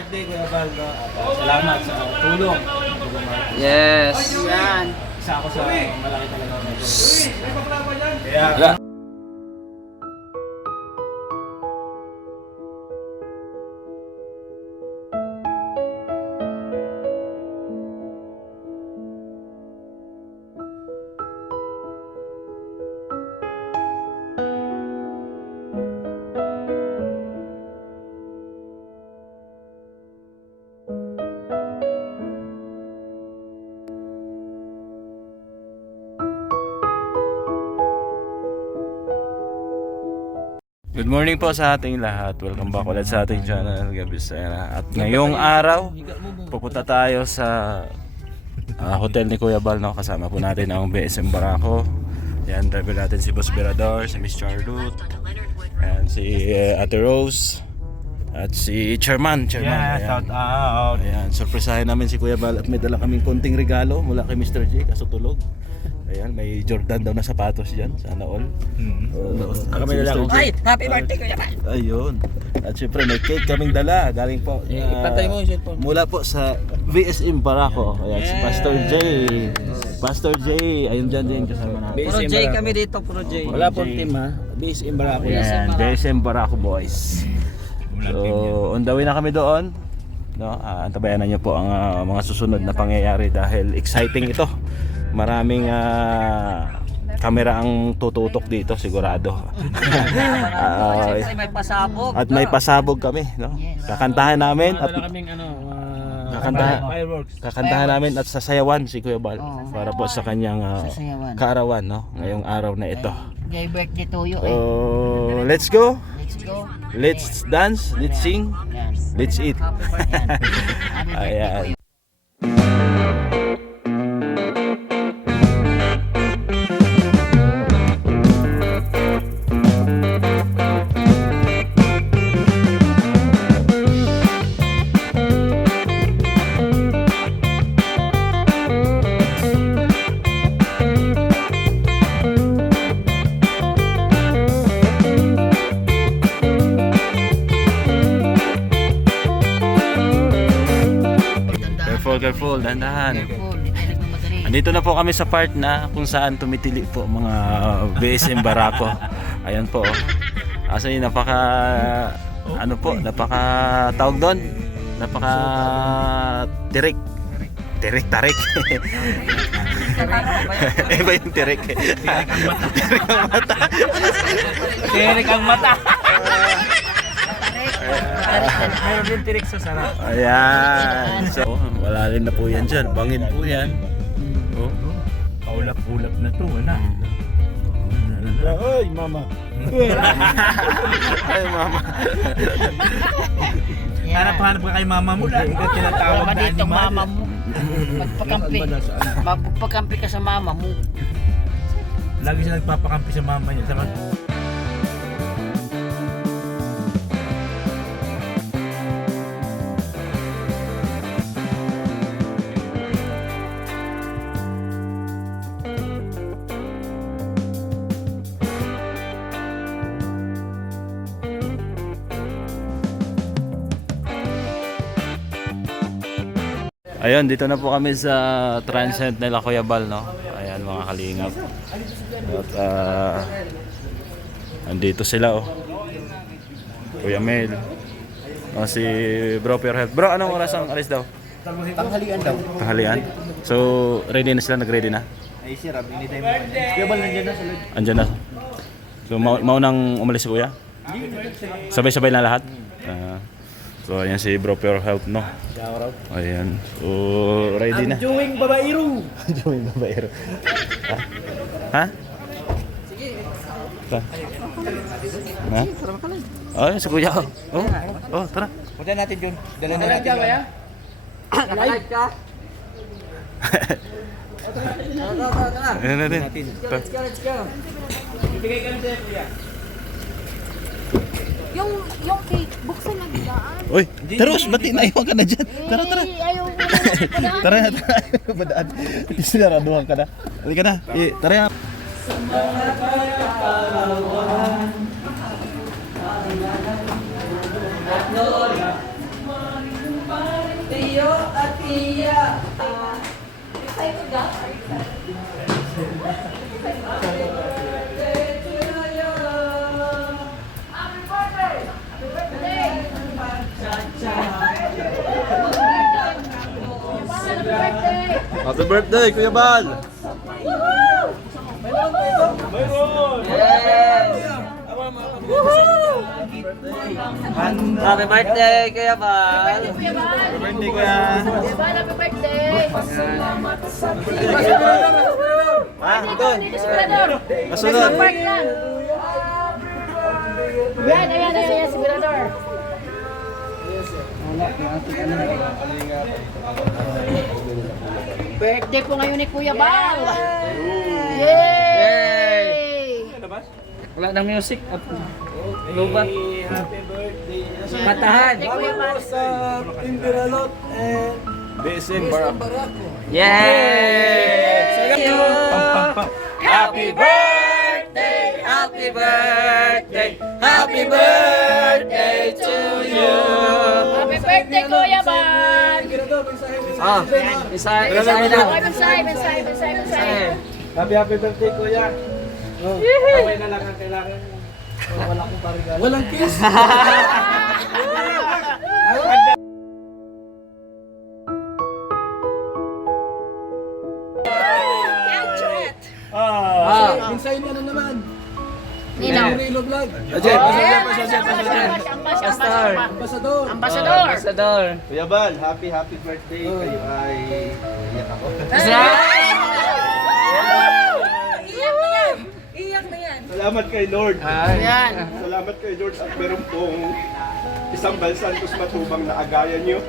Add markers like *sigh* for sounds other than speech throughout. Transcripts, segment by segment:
birthday, Kuya Baldo. At uh, salamat sa tulong. Yes. Yan. Isa ako sa malaki talaga. Kaya, Good morning po sa ating lahat. Welcome back ulit sa ating channel, Gabi Sena. At ngayong araw, pupunta tayo sa ah, hotel ni Kuya Bal. No? Kasama po natin ang BSM Barako. Yan, driver natin si Boss Berador, si Miss Charlotte, and si eh, Ate Rose, at si Chairman. Chairman. yeah, Ayan. shout out. Ayan, surpresahin namin si Kuya Bal at may dala kaming konting regalo mula kay Mr. J, kaso tulog. Ayan, may Jordan daw na sapatos dyan, sana all. Uh, Kami si dala Mr. ko. J. Ay, happy birthday Kuya Bal. Ayun. At syempre may cake kaming dala. Galing po. Ah, ipatay mo yung cellphone. Mula po sa VSM Barako. Ayan, si Pastor J. Pastor J. Ayun dyan din kasama natin. Puro J kami dito, puro J. Wala pong team ha. Base in Barako. Ayan, VSM Barako boys. So, on the way na kami doon. No, ah, antabayanan niyo po ang ah, mga susunod na pangyayari dahil exciting ito. Maraming kamera ang tututok dito sigurado. *laughs* Siyempre may pasabog. at may pasabog kami, no? Kakantahan namin at ano, uh, Kakantahan. kakantahan namin at sasayawan si Kuya Bal para po sa kanyang Sasayawan. kaarawan, no? Ngayong araw na ito. Gay birthday to you eh. So, let's go. Let's go. Let's dance, let's sing, let's eat. *laughs* Ayan. Careful, dandahan. Careful, hindi tayo nagmamadali. Andito na po kami sa part na kung saan tumitili po ang mga BSM Barako. Ayan po. oh. Asa yun, napaka ano po, napaka tawag doon. Napaka tirik. Tirik tarik. *laughs* Iba yung tirik. tirik ang mata. Tirik ang mata. *laughs* Mayroon din tirik sa sarap. Ayan. So, wala rin na po yan dyan. Bangin po yan. Oh. Kaulap-ulap na to, wala. Ay, mama. Ay, mama. Hanap-hanap ka kay mama mo dahil ka tinatawag na dito animal. mama mo. Magpakampi. Magpakampi ka sa mama mo. Lagi siya nagpapakampi sa mama niya. Sama, Ayun, dito na po kami sa Transcend nila Kuya Bal, no? Ayan, mga kalingap. At, ah, andito sila, oh. Kuya Mel. Oh, si Bro Pure Health. Bro, anong oras ang alis daw? tanghalian daw. Tanghalian. So, ready na sila? Nag-ready na? Ay, sir, abini tayo mo. Kaya ba nandiyan na sa loob? Andyan na. So, mau maunang umalis si Kuya? Sabay-sabay na lahat? Ah, so, ayan si Bro Pure Health, no? Ayan. So, ready na. Joing babairo! Joey Babaero. Ha? Ha? Ha? Ha? Oh, si Kuya. Oh, oh, tara. Punta natin yun. Dala na natin yun. Live ka? *laughs* Ayan natin. Let's go, let's go. Yung, yung cake, buksan na biglaan. Uy, Teros, ba't naiwan ka na dyan? Tara, tara. Eh, *laughs* ayaw mo na padaan. Tara na, tara. Badaan. Sinaraduhan ka na. Halika na. Eh, tara yan. Tiyo Happy birthday, Kuya Bal! Happy birthday, Kuya Bal! Kuya Bal. Birthday, Kuya! Kuya Bal, happy birthday. Ah, Dito, dito si Mirador. Kasunod. Park lang. Yan, ayan, ayan, ayan, si Mirador. Birthday po ngayon ni Kuya Bal. Yay! Wala nang music. At Lubat. Katahan. Birthday Kuya Bal. BSM Barak. Yay! Thank you. Happy birthday! Happy birthday! Happy birthday to you! Happy birthday Kuya Bal. Ah, isa, isa na. Bensay, bensay, bensay, bensay. Happy happy birthday, Kuya! Kamay na lang ang kailangan. Wala akong parigal. Walang kiss! *laughs* Ah, Nino. Ajay, Ayan, pasensya, pasensya, pasensya. Ambas, ambas, Pastor. Ambassador. Ambassador. Ambassador. Kuya Bal, happy happy birthday. Kayo ay... Iyak ako. Salamat kay Lord. Yan. Salamat kay Lord at meron pong isang balsantos matubang na agaya nyo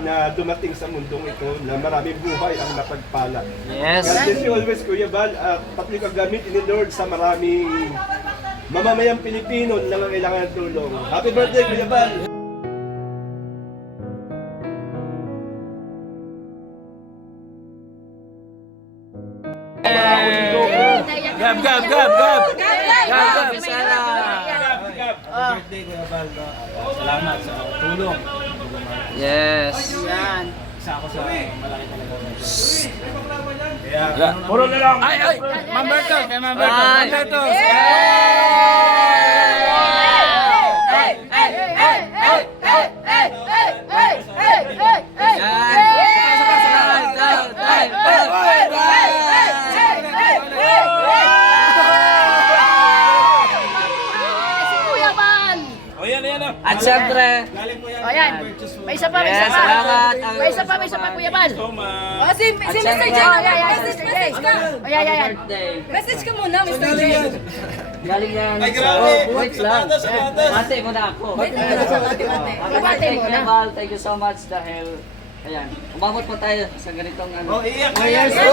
na dumating sa mundong ito na maraming buhay ang napagpala. Yes. God bless you always, Kuya Bal, at patuloy kang gamitin ni Lord sa maraming mamamayang Pilipino na nangangailangan ng tulong. Happy birthday, Kuya Bal! Gab, gab, gab, gab! Gab, gab, isa na. Birthday Kuya Bal. Salamat sa tulong. Yes. Yan. Isa ako sa malaki talaga. Puro na lang. Ay, ay! Mamberto! Mamberto! Mamberto! Yan. o. Syempre, O yan. May isa pa, may isa Yes, pa. salamat. May isa pa, may isa pa, Kuya Bal. O, si, si Mr. J. Oh, yeah, yeah, Mr. J. O, yeah, yeah, yeah. birthday. Message ka muna, Mr. J. Galing yan. Ay, grabe. Oh, wait lang. Mate muna ako. Mabate mo na. Val, thank you so much dahil Ayan, umabot po tayo sa ganitong ano. Oh, iyak na Yes. yan!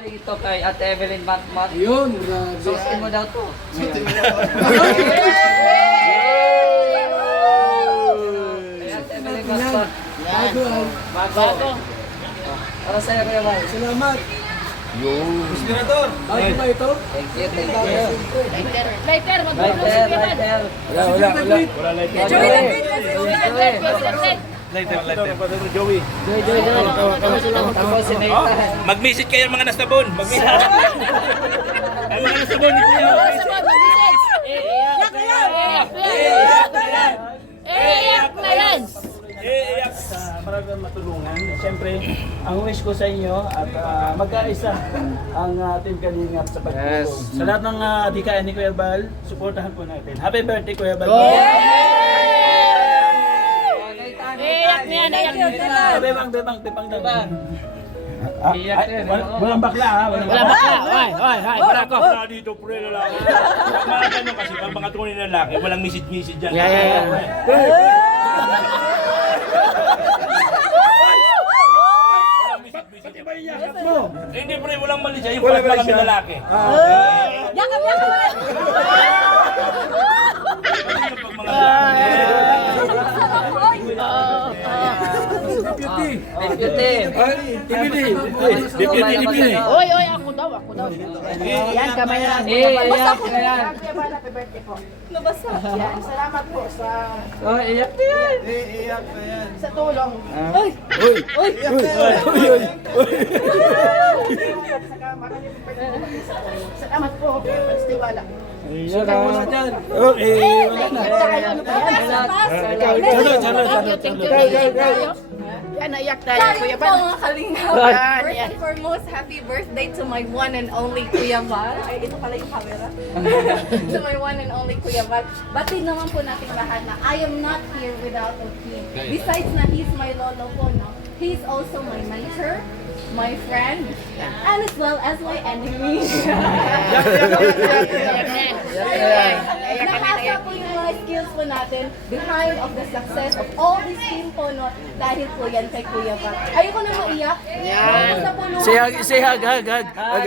Galing ito kay Ate Evelyn Matmat. Yun, grabe. Susin mo daw to. Kay Ate Evelyn Matmat. Bago. Bago. Para sa'yo, Kuya Val. Salamat! Inspirador! Bakit ba ito? Thank you, thank you. Lighter. Lighter, si there, Kuya Bal. right there. Wala, wala, wala. Wala light. Joey, lighter, lighter. Light, light. Joey. Joy, joy, joy. Tapos si Nathan. Mag-visit kayo mga nastabon. Mag-visit. Ay, *laughs* mga nastabon ni Kuya. Sabon, mag-message. Iyak na yan. Iyak na yan. Na para kang matulungan. Siyempre, ang wish ko sa inyo at ah, magkaisa ang uh, Team Kalingap sa pagtulong. Yes. Sa lahat ng uh, dikain ni Kuya Bal, suportahan po natin. Happy birthday Kuya Bal! Iyak bebang, bebang, bebang daw. Ah, ay, wal- walang bakla ha, walang Wala bakla. bakla. Hoy, hoy, hoy. Wala ko. Wala dito, pre, lalaki. Mga ganun kasi, pag mga tunay na lalaki, walang misid-misid dyan. Yeah, yeah, yeah. Walang. Eh, Hindi, pre, walang mali dyan. Yung Wala pala mali kami siya. lalaki. Yakap, yakap ulit. Kasi yung pag mga lalaki. Deputy. Deputy, deputy. Oy, oy, ako daw, ako daw. Yan, kamay na lang. Eh, iyak yan. Happy birthday po. Nabasa. Yan, salamat po sa Oh, iyak ka yan. sa tulong. Saka maraming pagkakas. Salamat po. Festiwala. Okay, wala na. Yan, naiyak tayo, Kuya po Bal. mga kalingaw. Yan, First yan. and foremost, happy birthday to my one and only Kuya Val. Ay, ito pala yung camera. to my one and only Kuya Val. Batid naman po natin lahat na I am not here without him. Besides na he's my lolo po, no? He's also my mentor, my friend, and as well as my enemy. Nakasa po yung mga skills po natin behind of the success of all this team po, no? Dahil po yan kay Kuya Val. Ayoko na maiyak. Yan. Say hug, say hug, hug, hug. hug.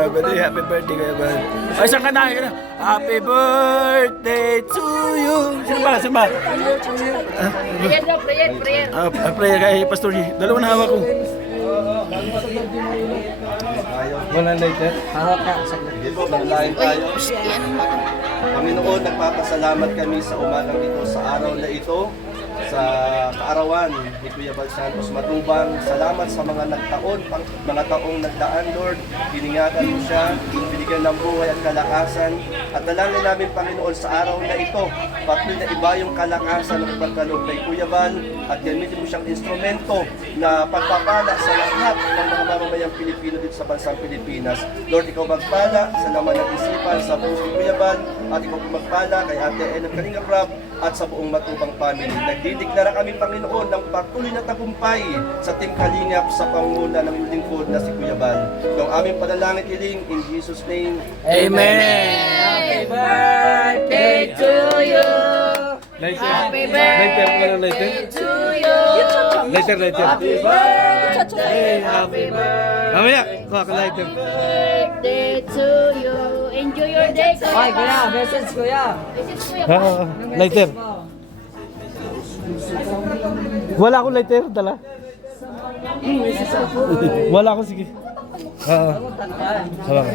Happy birthday, happy birthday, Kuya Bal. Ay, kanta, ka na. Happy birthday to you. Sino ba? Sino ba? Prayer prayer, prayer. Ah, prayer kay Pastor G. Dalawa na hawak ko. Hindi po, manalangin tayo. Panginoon, nagpapasalamat kami sa umagang ito, sa araw na ito, sa kaarawan ni Kuya Bal Santos Matubang. Salamat sa mga nagtaon, pang, mga taong nagdaan, Lord. Iningatan mo siya, binigyan ng buhay at kalakasan. At dalangin namin, Panginoon, sa araw na ito, patuloy na iba yung kalakasan ng pagkaloob kay Kuya Bal at gamitin mo siyang instrumento na pagpapala sa lahat ng mga mamamayang Pilipino dito sa bansang Pilipinas. Lord, ikaw magpala sa laman ng isipan sa puso ni Kuya Bal at ikaw magpala kay Ate ng Kalinga Prab at sa buong matubang family. Nagdideklara kami, Panginoon, ng patuloy na tagumpay sa Team Kalingap sa panguna ng lingkod na si Kuya Bal. Ito ang aming panalangin iling in Jesus' name. Amen. Happy birthday to you. Happy birthday to you. Later, later. Happy birthday. Happy birthday. Mamaya, kuha ka lighter. birthday to you. Enjoy your day, Kuya Ay, kuya, message kuya. Is Kuya Bal. lighter. Wala akong lighter, dala. Wala akong, sige. Oo. Wala ka.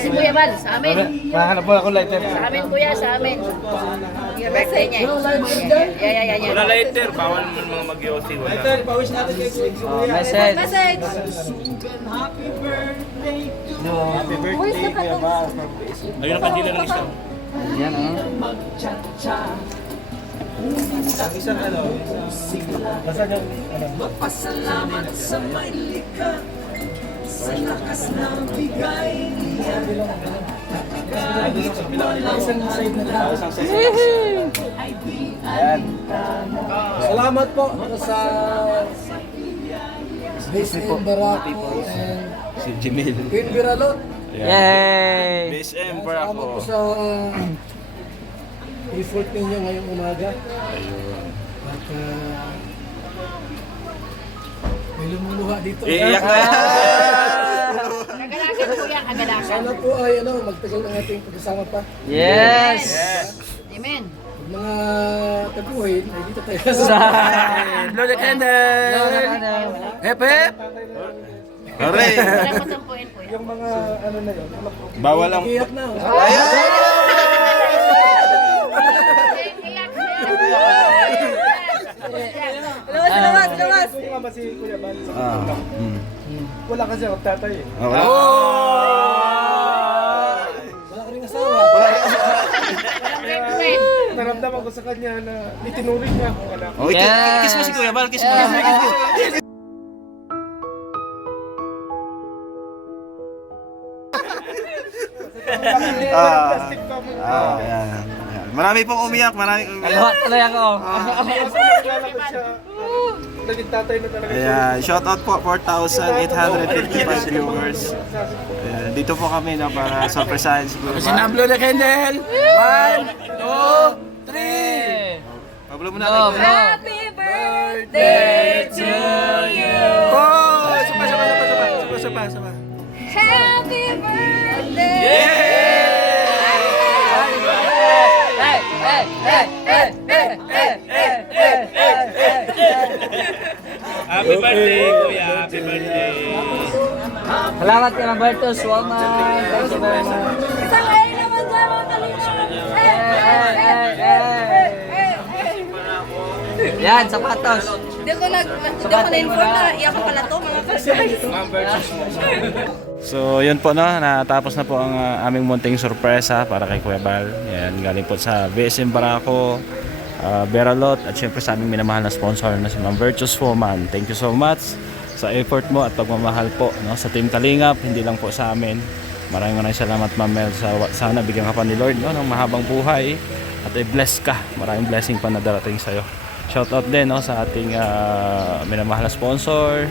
Is Kuya Bal, sa amin. Mahanap mo akong lighter. Sa amin, Kuya, sa amin. Birthday niya. Yeah, yeah, yeah, yeah. Wala lighter, bawal naman mga mag-yosi. Wala. Oh, message. Message! Where's the cutoff? Ayun ang kandila ng isa. Yan, Salamat po sa BSM Barako and Si Jimil. Queen Biralot. Yay! BSM Salamat po sa effort ninyo ngayong umaga. Ayun. At uh, may lumuluha dito. Iiyak na *laughs* Kagalakan, Kuya, kagalakan. Sana po ay ano, magtagal ang ating pagkasama pa. Yes! Amen. Pag mga taguhin, ay dito tayo. *laughs* Blow the candle. Hep, hep. Hooray! Walang pasampuin, Kuya. yung mga ano na yun, Bawal ang... iyak na. Labas, ko nga ba si Kuya Bal sa Ah. Mm. Wala kasi ako tatay eh. Ah, wala. Wala ka rin asawa. Naramdaman ko sa kanya na itinuring niya akong anak. Oh, Yes. kiss mo si Kuya Bal, kiss mo. Kiss mo, kiss mo. Ah, ah, yan, yan. Marami pong umiyak, marami umiyak. Kalawa tuloy ako. *laughs* Ko siya. Naging tatay na talaga. Ayan, shout out po 4,855 viewers. Ayan, dito po kami na para surprisein siguro. Kasi na blow the candle. One, two, three. Pablo na no. Happy birthday birthday, kuya. Happy birthday. Salamat kay Roberto Woman. Thank you very much. Isang ay naman dyan, mga. Eh, eh, eh, eh, eh, eh. Yan, sapatos. Hindi ko nag, hindi ko na-inform na iyak pala to, mga kalingap. So, yun po no, natapos na po ang uh, aming munting sorpresa para kay Kuya Bal. Yan, galing po sa BSM Barako, uh, Beralot, at syempre sa aming minamahal na sponsor na si Ma'am Virtuous Woman. Thank you so much sa effort mo at pagmamahal po no, sa Team Kalingap, hindi lang po sa amin. Maraming maraming salamat Ma'am Mel. Sa, sana bigyan ka pa ni Lord no, ng mahabang buhay at i-bless ka. Maraming blessing pa na darating sa'yo. Shoutout din no, sa ating uh, minamahal na sponsor,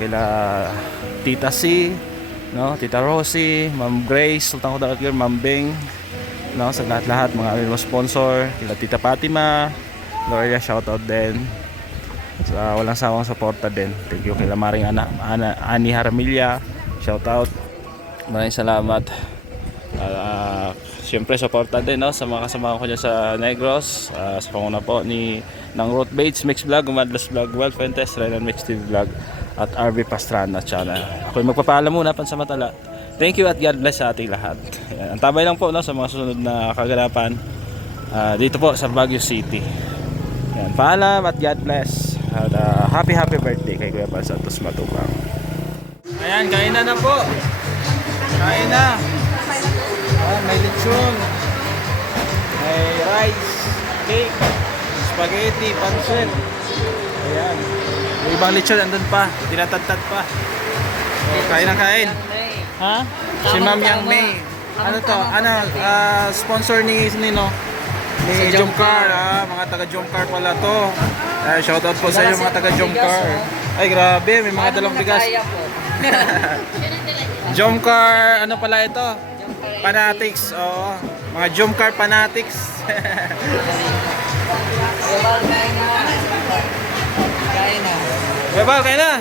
kila Tita C, no, Tita Rosie, Ma'am Grace, Sultan Kudarat Ma'am Bing, no, sa lahat-lahat mga aming sponsor, kila Tita Fatima, Gloria, shoutout din. Sa walang sawang suporta din. Thank you kila Maring Ana, Ana Ani Haramilya, shoutout. Maraming salamat. Uh, Siyempre, suporta din no, sa mga kasama ko dyan sa Negros. ah, sa panguna po ni ng Root Bates Mix Vlog, Umadlas Vlog, Well Fuentes, Renan Mix TV Vlog, at RV Pastrana channel. Ako'y magpapaalam muna pansamantala. Thank you at God bless sa ating lahat. Yan. Ang tabay lang po no, sa mga susunod na kaganapan ah, dito po sa Baguio City. Yan. Paalam at God bless. At ah, happy happy birthday kay Kuya Pal Santos Matubang. Ayan, kain na na po. Kain na. Ah, may lechon. May rice, cake, spaghetti, pancit. Ayan. Yung ibang lechon andun pa. Tinatadtad pa. Oh, kain na kain. Ha? Si Ma'am Yang May. Ano to? Ano? ah, sponsor ni Nino? Ni Jomcar. Ah, mga taga Jomcar pala to. Ah, shoutout po sa inyo mga taga Jomcar. Ay grabe, may mga dalang bigas. Kaya po. *laughs* *laughs* Jomcar, ano pala ito? Fanatics, oo. Mga Jomcar Fanatics. Bawal, kain na. Kain na. Bebal, kayo na.